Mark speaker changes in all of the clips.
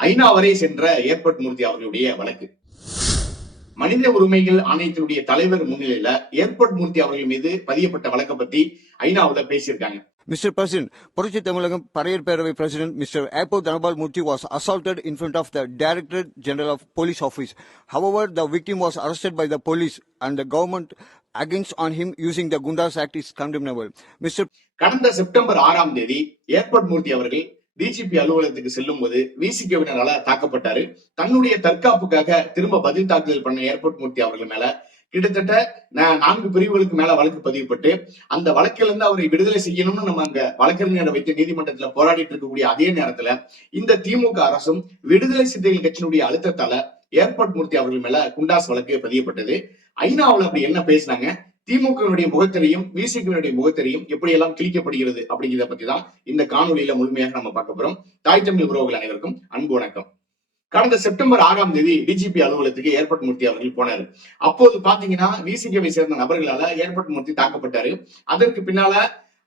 Speaker 1: ஐநா வரை சென்ற ஏர்போர்ட் மூர்த்தி அவர்களுடைய வழக்கு மனித உரிமைகள் ஆணையத்தினுடைய தலைவர் முன்னிலையில ஏர்போர்ட் மூர்த்தி அவர்கள் மீது பதியப்பட்ட வழக்கை பத்தி ஐநாவுல பேசியிருக்காங்க
Speaker 2: Mr. President, Puruchi Tamilagam Parayar Peravai President Mr. Apo Dhanabal Murthy was assaulted in front of the Director General of Police Office. However, the victim was arrested by the police and the government against on him using the Gundas Act is condemnable. Mr.
Speaker 1: கடந்த September ஆறாம் தேதி airport மூர்த்தி அவர்கள் DGP அலுவலகத்துக்கு செல்லும் போது விசிகேவினரால தாக்கப்பட்டாரு. தன்னுடைய தற்காப்புக்காக திரும்ப பதில் தாக்குதல் பண்ண ஏர்போர்ட் மூர்த்தி அவர்கள் மேல கிட்டத்தட்ட நான்கு பிரிவுகளுக்கு மேல வழக்கு பதிவுப்பட்டு அந்த வழக்கிலிருந்து இருந்து அவரை விடுதலை செய்யணும்னு நம்ம அங்க வழக்கறிஞரை வைத்து நீதிமன்றத்துல போராடிட்டு இருக்கக்கூடிய அதே நேரத்துல இந்த திமுக அரசும் விடுதலை சிறுத்தைகள் கட்சியினுடைய அழுத்தத்தால ஏர்போர்ட் மூர்த்தி அவர்கள் மேல குண்டாஸ் வழக்கு பதியப்பட்டது. ஐநாவில் அப்படி என்ன பேசினாங்க? திமுகவினுடைய முகத்திலையும் விசிகவினுடைய முகத்திலையும் எப்படியெல்லாம் கிழிக்கப்படுகிறது அப்படிங்கிறத பத்தி தான் இந்த காணொலியில முழுமையாக நம்ம பார்க்க போறோம். தாய் தமிழ் உறவுகள் அனைவருக்கும் அன்பு வணக்கம். கடந்த செப்டம்பர் ஆறாம் தேதி டிஜிபி அலுவலகத்துக்கு ஏர்போர்ட் மூர்த்தி அவர்கள் போனாரு. அப்போது பாத்தீங்கன்னா விசிகவை சேர்ந்த நபர்களால ஏர்போர்ட் மூர்த்தி தாக்கப்பட்டாரு. அதற்கு பின்னால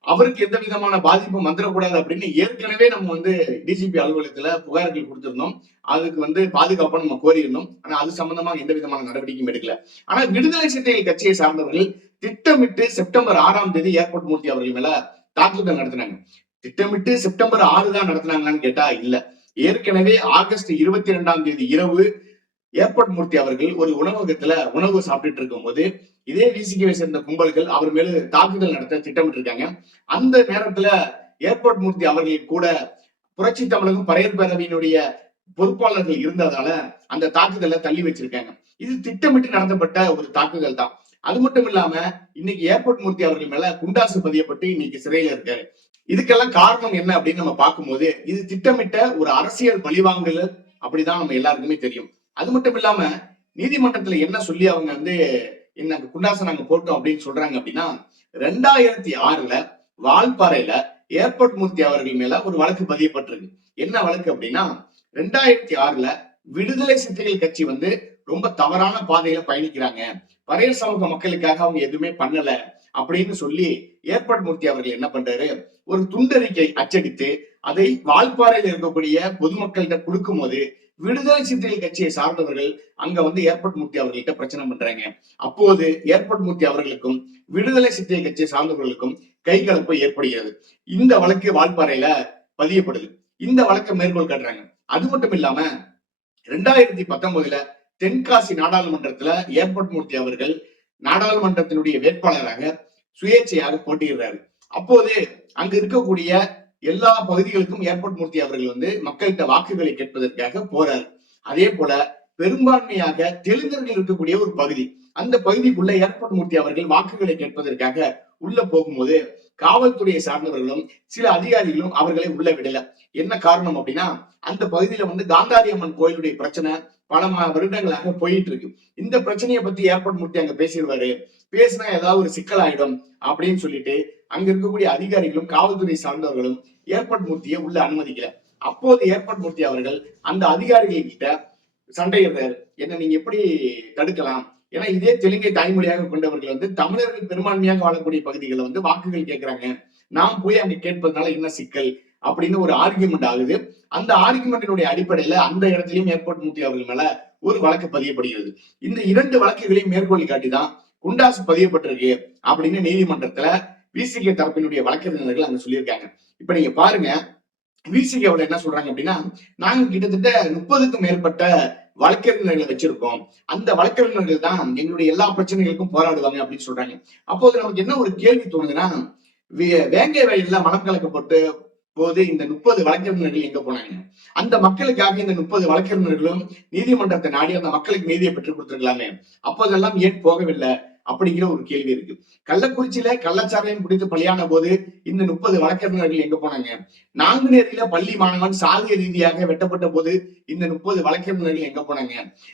Speaker 1: அவருக்கு எந்த விதமான பாதிப்பும் வந்துடக்கூடாது அப்படின்னு ஏற்கனவே நம்ம வந்து டிஜிபி அலுவலகத்துல புகார்கள் கொடுத்திருந்தோம். அதுக்கு வந்து பாதுகாப்பா நம்ம கோரியிருந்தோம். ஆனா அது சம்பந்தமா எந்த விதமான நடவடிக்கையும் எடுக்கல. ஆனா விடுதலை சிறுத்தைகள் கட்சியை சார்ந்தவர்கள் திட்டமிட்டு செப்டம்பர் ஆறாம் தேதி ஏர்போர்ட் மூர்த்தி அவர்கள் மேல தாக்குதல் நடத்தினாங்க. திட்டமிட்டு செப்டம்பர் ஆறு தான் நடத்தினாங்களான்னு கேட்டா இல்ல. ஏற்கனவே ஆகஸ்ட் இருபத்தி ரெண்டாம் தேதி இரவு ஏர்போர்ட் மூர்த்தி அவர்கள் ஒரு உணவகத்துல உணவு சாப்பிட்டுட்டு இருக்கும்போது இதே விசிகேவை சேர்ந்த கும்பல்கள் அவர் மேல தாக்குதல் நடத்த திட்டமிட்டு இருக்காங்க அந்த நேரத்துல ஏர்போர்ட் மூர்த்தி அவர்கள் கூட புரட்சி தமிழகம் பரையர் பேரவையினுடைய பொறுப்பாளர்கள் இருந்ததால அந்த தாக்குதலை தள்ளி வச்சிருக்காங்க. இது திட்டமிட்டு நடத்தப்பட்ட ஒரு தாக்குதல் தான். அது மட்டும் இல்லாம இன்னைக்கு ஏர்போர்ட் மூர்த்தி அவர்கள் மேல குண்டாசு பதியப்பட்டு இன்னைக்கு சிறையில இருக்காரு. இதுக்கெல்லாம் காரணம் என்ன அப்படின்னு நம்ம பார்க்கும்போது இது திட்டமிட்ட ஒரு அரசியல் பழிவாங்கல் அப்படிதான் நம்ம எல்லாருக்குமே தெரியும். அது மட்டும் இல்லாம நீதிமன்றத்துல என்ன சொல்லி அவங்க வந்து என்ன குண்டாசை நாங்க போட்டோம் அப்படின்னு சொல்றாங்க அப்படின்னா ரெண்டாயிரத்தி ஆறுல வால்பாறையில ஏர்போர்ட் மூர்த்தி அவர்கள் மேல ஒரு வழக்கு பதியப்பட்டிருக்கு. என்ன வழக்கு அப்படின்னா ரெண்டாயிரத்தி ஆறுல விடுதலை சிறுத்தைகள் கட்சி வந்து ரொம்ப தவறான பாதையில பயணிக்கிறாங்க. பரையர் சமூக மக்களுக்காக அவங்க எதுவுமே பண்ணல அப்படின்னு சொல்லி ஏர்போர்ட் மூர்த்தி அவர்கள் என்ன பண்றாரு? ஒரு துண்டறிக்கை அச்சடித்து அதை வால்பாறையில் இருக்கக்கூடிய பொதுமக்கள்கிட்ட கொடுக்கும் போது விடுதலை சிறுத்தைகள் கட்சியை சார்ந்தவர்கள் அங்க வந்து ஏர்போர்ட் மூர்த்தி அவர்கள்ட்ட பிரச்சனை பண்றாங்க. அப்போது ஏர்போர்ட் மூர்த்தி அவர்களுக்கும் விடுதலை சிறுத்தைகள் கட்சியை சார்ந்தவர்களுக்கும் கைகலப்பு ஏற்படுகிறது. இந்த வழக்கு வால்பாறையில பதியப்படுது. இந்த வழக்கை மேற்கோள் காட்டுறாங்க. அது மட்டும் இல்லாம ரெண்டாயிரத்தி பத்தொன்பதுல தென்காசி நாடாளுமன்றத்துல ஏர்போர்ட் மூர்த்தி அவர்கள் நாடாளுமன்றத்தினுடைய வேட்பாளராக சுயேட்சையாக போட்டியிடுறாரு. அப்போது அங்க இருக்கக்கூடிய எல்லா பகுதிகளுக்கும் ஏர்போர்ட் மூர்த்தி அவர்கள் வந்து மக்கள்கிட்ட வாக்குகளை கேட்பதற்காக போறாரு. அதே போல பெரும்பான்மையாக தெலுங்கர்கள் இருக்கக்கூடிய ஒரு பகுதி அந்த பகுதிக்குள்ள ஏர்போர்ட் மூர்த்தி அவர்கள் வாக்குகளை கேட்பதற்காக உள்ள போகும்போது காவல்துறையை சார்ந்தவர்களும் சில அதிகாரிகளும் அவர்களை உள்ள விடல. என்ன காரணம் அப்படின்னா அந்த பகுதியில வந்து காந்தாரி அம்மன் கோயிலுடைய பிரச்சனை பல வருடங்களாக போயிட்டு இருக்கு. இந்த பிரச்சனையை பத்தி ஏர்போர்ட் மூர்த்தி அங்க பேசிடுவாரு. பேசினா ஏதாவது ஒரு சிக்கல் ஆயிடும் அப்படின்னு சொல்லிட்டு அங்க இருக்கக்கூடிய அதிகாரிகளும் காவல்துறை சார்ந்தவர்களும் ஏர்போர்ட் மூர்த்தியை உள்ள அனுமதிக்கல. அப்போது ஏர்போர்ட் மூர்த்தி அவர்கள் அந்த அதிகாரிகள் கிட்ட சண்டையிடுறாரு என்ன நீங்க எப்படி தடுக்கலாம்? ஏன்னா இதே தெலுங்கை தாய்மொழியாக கொண்டவர்கள் வந்து தமிழர்கள் பெரும்பான்மையாக வாழக்கூடிய பகுதிகளில் வந்து வாக்குகள் கேட்கிறாங்க. நாம் போய் அங்க கேட்பதனால என்ன சிக்கல்? அப்படின்னு ஒரு ஆர்கியூமெண்ட் ஆகுது. அந்த ஆர்கியுமெண்டினுடைய அடிப்படையில அந்த இடத்திலையும் ஏர்போர்ட் மூர்த்தி அவர்கள் மேல ஒரு வழக்கு பதியப்படுகிறது. இந்த இரண்டு வழக்குகளையும் மேற்கோளி காட்டிதான் குண்டாசு பதியப்பட்டிருக்கு அப்படின்னு நீதிமன்றத்துல விசிகே தரப்பினுடைய வழக்கறிஞர்கள் அங்க சொல்லியிருக்காங்க. இப்ப நீங்க பாருங்க விசிகேவோட என்ன சொல்றாங்க அப்படின்னா நாங்க கிட்டத்தட்ட முப்பதுக்கும் மேற்பட்ட வழக்கறிஞர்களை வச்சிருக்கோம். அந்த வழக்கறிஞர்கள் தான் எங்களுடைய எல்லா பிரச்சனைகளுக்கும் போராடுவாங்க அப்படின்னு சொல்றாங்க. அப்போது நமக்கு என்ன ஒரு கேள்வி தோணுதுன்னா வே- வேங்கை வயல்ல மனம் கலக்கப்பட்டு போது இந்த முப்பது வழக்கறிஞர்கள் எங்க போனாங்க? அந்த மக்களுக்காக இந்த முப்பது வழக்கறிஞர்களும் நீதிமன்றத்தை நாடி அந்த மக்களுக்கு நீதியை பெற்றுக் கொடுத்திருக்கலாமே. அப்போதெல்லாம் ஏன் போகவில்லை? அப்படிங்கிற ஒரு கேள்வி இருக்கு. கள்ளக்குறிச்சியில கள்ளச்சாரையும் குடித்து பலியான போது இந்த முப்பது வழக்கறிஞர்கள் எங்க போனாங்க? நாங்குநேரியில பள்ளி மாணவன் சாதிய ரீதியாக வெட்டப்பட்ட போது இந்த முப்பது வழக்கறிஞர்கள் எங்க போனாங்க?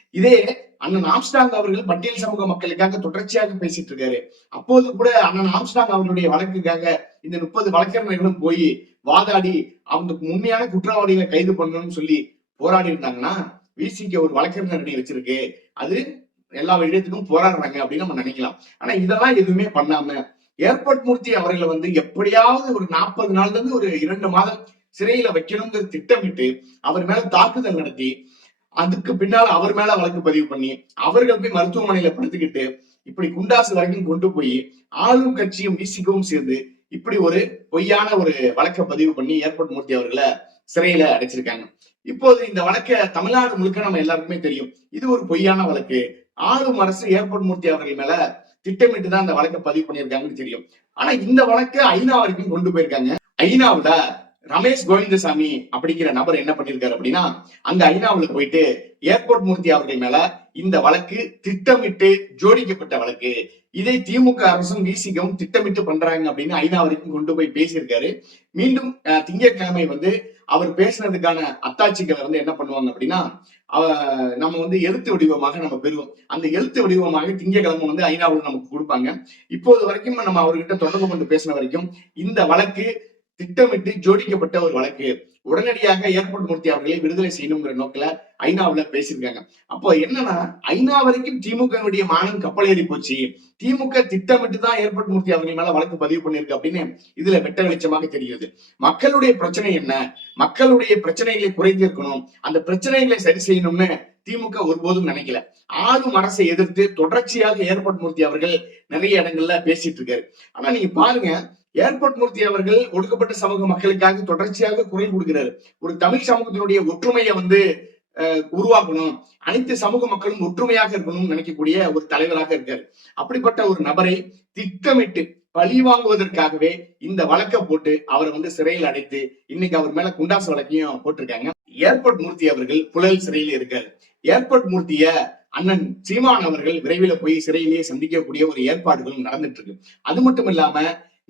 Speaker 1: இதே அண்ணன் ஆம்ஸ்டாங் அவர்கள் பட்டியல் சமூக மக்களுக்காக தொடர்ச்சியாக பேசிட்டு இருக்காரு. அப்போது கூட அண்ணன் ஆம்ஸ்டாங் அவர்களுடைய வழக்குக்காக இந்த முப்பது வழக்கறிஞர்களும் போய் வாதாடி அவங்களுக்கு உண்மையான குற்றவாளிகளை கைது பண்ணணும்னு சொல்லி போராடி இருந்தாங்கன்னா விசிக்கு ஒரு வழக்கறிஞர் வச்சிருக்கு. அது எல்லா விஷயத்துக்கும் போராடுறாங்க அப்படின்னு நம்ம நினைக்கலாம். ஆனா இதெல்லாம் எதுவுமே பண்ணாம ஏர்போர்ட் மூர்த்தி அவர்களை வந்து எப்படியாவது ஒரு நாற்பது நாள்ல இருந்து ஒரு இரண்டு மாதம் சிறையில வைக்கணுங்கிற திட்டமிட்டு அவர் மேல தாக்குதல் நடத்தி அதுக்கு பின்னால அவர் மேல வழக்கு பதிவு பண்ணி அவர்கள் போய் மருத்துவமனையில படுத்துக்கிட்டு இப்படி குண்டாசு வரைக்கும் கொண்டு போய் ஆளும் கட்சியும் விசிக்கவும் சேர்ந்து இப்படி ஒரு பொய்யான ஒரு வழக்கை பதிவு பண்ணி ஏர்போர்ட் மூர்த்தி அவர்களை சிறையில அடைச்சிருக்காங்க. இப்போது இந்த வழக்க தமிழ்நாடு முழுக்க நம்ம எல்லாருக்குமே தெரியும். இது ஒரு பொய்யான வழக்கு. ஆளும் அரசு ஏர்போர்ட் மூர்த்தி அவர்கள் மேல திட்டமிட்டு தான் அந்த வழக்கை பதிவு பண்ணியிருக்காங்கன்னு தெரியும். ஆனா இந்த வழக்கை ஐநா வரைக்கும் கொண்டு போயிருக்காங்க. ஐநாவோட ரமேஷ் கோவிந்தசாமி அப்படிங்கிற நபர் என்ன பண்ணிருக்காரு அப்படின்னா அங்க ஐநாவுக்கு போயிட்டு ஏர்போர்ட் மூர்த்தி அவர்கள் மேல இந்த வழக்கு திட்டமிட்டு ஜோடிக்கப்பட்ட வழக்கு. இதை திமுக அரசும் விசிகவும் திட்டமிட்டு பண்றாங்க அப்படின்னு ஐநா வரைக்கும் கொண்டு போய் பேசியிருக்காரு. மீண்டும் அஹ், திங்கட்கிழமை வந்து அவர் பேசுனதுக்கான அத்தாட்சிகளை வந்து என்ன பண்ணுவாங்க அப்படின்னா அவ- நம்ம வந்து எழுத்து வடிவமாக நம்ம பெறுவோம். அந்த எழுத்து வடிவமாக திங்கட்கிழமை வந்து ஐநாவில் நமக்கு கொடுப்பாங்க. இப்போது வரைக்கும் நம்ம அவர்கிட்ட தொடர்பு கொண்டு பேசின வரைக்கும் இந்த வழக்கு திட்டமிட்டு ஜோடிக்கப்பட்ட ஒரு வழக்கு. உடனடியாக ஏர்போர்ட் மூர்த்தி அவர்களை விடுதலை செய்யணுங்கிற நோக்கில ஐநாவுல பேசியிருக்காங்க. அப்போ என்னன்னா ஐநா வரைக்கும் திமுகவுடைய மானம் கப்பல் ஏறி போச்சு. திமுக திட்டமிட்டு தான் ஏர்போர்ட் மூர்த்தி அவர்கள் மேல வழக்கு பதிவு பண்ணிருக்கு அப்படின்னு இதுல வெட்ட வெளிச்சமாக தெரிகிறது. மக்களுடைய பிரச்சனை என்ன? மக்களுடைய பிரச்சனைகளை குறைத்திருக்கணும் அந்த பிரச்சனைகளை சரி செய்யணும்னு திமுக ஒருபோதும் நினைக்கல. ஆளும் அரசை எதிர்த்து தொடர்ச்சியாக ஏர்போர்ட் மூர்த்தி அவர்கள் நிறைய இடங்கள்ல பேசிட்டு இருக்காரு. ஆனா நீங்க பாருங்க ஏர்போர்ட் மூர்த்தி அவர்கள் ஒடுக்கப்பட்ட சமூக மக்களுக்காக தொடர்ச்சியாக குரல் கொடுக்கிறார். ஒரு தமிழ் சமூகத்தினுடைய ஒற்றுமையை வந்து உருவாக்கணும். அனைத்து சமூக மக்களும் ஒற்றுமையாக இருக்கணும்னு நினைக்கக்கூடிய ஒரு தலைவராக இருக்காரு. அப்படிப்பட்ட ஒரு நபரை திட்டமிட்டு பழி வாங்குவதற்காகவே இந்த வழக்கை போட்டு அவரை வந்து சிறையில் அடைத்து இன்னைக்கு அவர் மேல குண்டாச வழக்கையும் போட்டிருக்காங்க. ஏர்போர்ட் மூர்த்தி அவர்கள் புழல் சிறையில் இருக்காரு. ஏர்போர்ட் மூர்த்திய அண்ணன் சீமான் அவர்கள் விரைவில் போய் சிறையிலேயே சந்திக்கக்கூடிய ஒரு ஏற்பாடுகளும் நடந்துட்டு இருக்கு. அது மட்டும் இல்லாம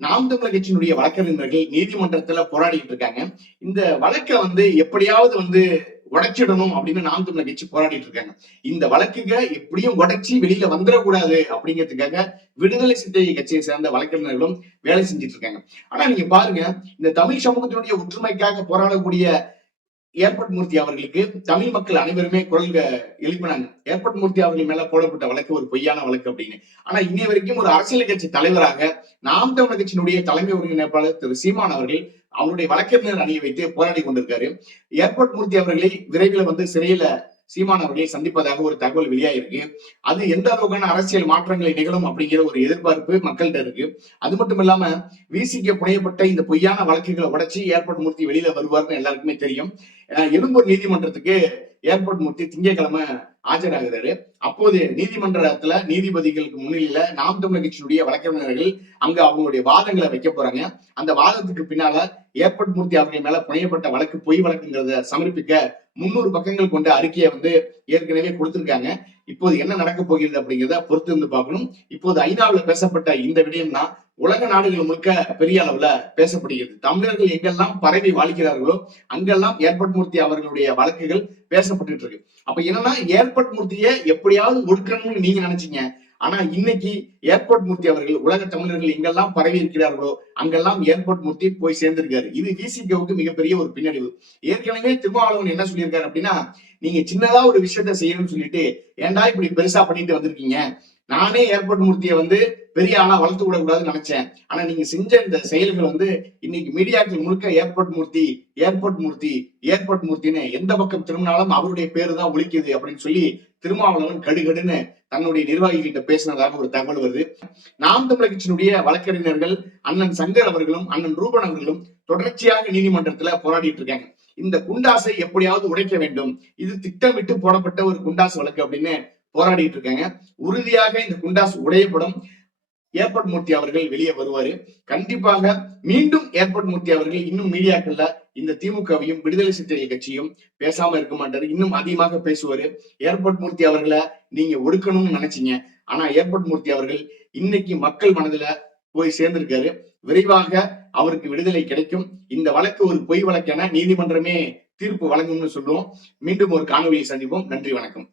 Speaker 1: நாம் தமிழர் கட்சியினுடைய வழக்கறிஞர்கள் நீதிமன்றத்துல போராடிட்டு இருக்காங்க. இந்த வழக்கை வந்து எப்படியாவது வந்து உடைச்சிடணும் அப்படின்னு நாம் தமிழர் கட்சி போராடிட்டு இருக்காங்க. இந்த வழக்குக எப்படியும் உடைச்சி வெளியில வந்துடக்கூடாது அப்படிங்கிறதுக்காக விடுதலை சிறுத்தை கட்சியை சேர்ந்த வழக்கறிஞர்களும் வேலை செஞ்சுட்டு இருக்காங்க. ஆனா நீங்க பாருங்க இந்த தமிழ் சமூகத்தினுடைய ஒற்றுமைக்காக போராடக்கூடிய ஏர்போர்ட் மூர்த்தி அவர்களுக்கு தமிழ் மக்கள் அனைவருமே குரல் எழுப்பினாங்க. ஏர்போர்ட் மூர்த்தி அவர்கள் மேல போடப்பட்ட வழக்கு ஒரு பொய்யான வழக்கு அப்படின்னு. ஆனா இன்னை வரைக்கும் ஒரு அரசியல் கட்சி தலைவராக நாம் தமிழர் கட்சியினுடைய தலைமை ஒருங்கிணைப்பாளர் திரு சீமான் அவர்கள் அவருடைய வழக்கறிஞர் அணியை வைத்து போராடி கொண்டிருக்காரு. ஏர்போர்ட் மூர்த்தி அவர்களை விரைவில் வந்து சிறையில சீமான் அவர்களை சந்திப்பதாக ஒரு தகவல் வெளியாயிருக்கு. அது எந்த அளவுக்கான அரசியல் மாற்றங்களை நிகழும் அப்படிங்கிற ஒரு எதிர்பார்ப்பு மக்கள்கிட்ட இருக்கு. அது மட்டும் இல்லாம விசிக்க புனையப்பட்ட இந்த பொய்யான வழக்குகளை உடைச்சு ஏர்போர்ட் மூர்த்தி வெளியில வருவார்னு எல்லாருக்குமே தெரியும். அஹ் எழும்பூர் நீதிமன்றத்துக்கு ஏர்போர்ட் மூர்த்தி திங்கட்கிழமை ஆஜராகிறாரு. அப்போது நீதிமன்றத்துல நீதிபதிகளுக்கு முன்னிலையில நாம் தமிழர் கட்சியினுடைய வழக்கறிஞர்கள் அங்க அவங்களுடைய வாதங்களை வைக்க போறாங்க. அந்த வாதத்துக்கு பின்னால ஏர்போர்ட் மூர்த்தி அவர்கள் மேல புனையப்பட்ட வழக்கு பொய் வழக்குங்கிறத சமர்ப்பிக்க முன்னூறு பக்கங்கள் கொண்ட அறிக்கையை வந்து ஏற்கனவே கொடுத்திருக்காங்க. இப்போது என்ன நடக்க போகிறது அப்படிங்கிறத பொறுத்து இருந்து பார்க்கணும். இப்போது ஐநாவில் பேசப்பட்ட இந்த விடயம் தான் உலக நாடுகள் முழுக்க பெரிய அளவுல பேசப்படுகிறது. தமிழர்கள் எங்கெல்லாம் பரவி வாழ்கிறார்களோ அங்கெல்லாம் ஏர்போர்ட் மூர்த்தி அவர்களுடைய வழக்குகள் பேசப்பட்டுட்டு இருக்கு. அப்ப என்னன்னா ஏர்போர்ட் மூர்த்தியை எப்படியாவது ஒடுக்கணும்னு நீங்க நினைச்சீங்க. ஆனா இன்னைக்கு ஏர்போர்ட் மூர்த்தி அவர்கள் உலக தமிழர்கள் எங்கெல்லாம் பரவி இருக்கிறார்களோ அங்கெல்லாம் ஏர்போர்ட் மூர்த்தி போய் சேர்ந்திருக்காரு. இது விசிகேவுக்கு மிகப்பெரிய ஒரு பின்னடைவு. ஏற்கனவே திருமாவளவன் என்ன சொல்லியிருக்காரு அப்படின்னா நீங்க சின்னதா ஒரு விஷயத்த செய்யணும்னு சொல்லிட்டு ஏன்டா இப்படி பெருசா பண்ணிட்டு வந்திருக்கீங்க? நானே ஏர்போர்ட் மூர்த்தியை வந்து பெரிய ஆளா வளர்த்து விடக்கூடாதுன்னு நினைச்சேன். ஆனா நீங்க செஞ்ச இந்த செயல்கள் வந்து இன்னைக்கு மீடியாக்கள் முழுக்க airport Murthy airport Murthy airport மூர்த்தின்னு எந்த பக்கம் திரும்பினாலும் அவருடைய பேரு தான் ஒழிக்குது அப்படின்னு சொல்லி திருமாவளவன் கடுகடுன்னு தன்னுடைய நிர்வாகிகிட்ட பேசினதாக ஒரு தகவல் வருது. நாம் தமிழர் கட்சியினுடைய வழக்கறிஞர்கள் அண்ணன் சங்கர் அவர்களும் அண்ணன் ரூபன் அவர்களும் தொடர்ச்சியாக நீதிமன்றத்துல போராடிட்டு இருக்காங்க. இந்த குண்டாசை எப்படியாவது உடைக்க வேண்டும். இது திட்டமிட்டு போடப்பட்ட ஒரு குண்டாசு வழக்கு அப்படின்னு போராடிட்டு இருக்காங்க உறுதியாக இந்த குண்டாஸ் உடையப்படும் ஏர்போர்ட் மூர்த்தி அவர்கள் வெளியே வருவாரு. கண்டிப்பாக மீண்டும் ஏர்போர்ட் மூர்த்தி அவர்கள் இன்னும் மீடியாக்கள்ல இந்த திமுகவையும் விடுதலை சிறுத்தைகள் கட்சியும் பேசாம இருக்க மாட்டாரு. இன்னும் அதிகமாக பேசுவாரு. ஏர்போர்ட் மூர்த்தி அவர்களை நீங்க ஒடுக்கணும்னு நினைச்சீங்க. ஆனா ஏர்போர்ட் மூர்த்தி அவர்கள் இன்னைக்கு மக்கள் மனதுல போய் சேர்ந்திருக்காரு. விரைவாக அவருக்கு விடுதலை கிடைக்கும். இந்த வழக்கு ஒரு பொய் வழக்கென நீதிமன்றமே தீர்ப்பு வழங்கும்னு சொல்லுவோம். மீண்டும் ஒரு காணொலியை சந்திப்போம். நன்றி வணக்கம்.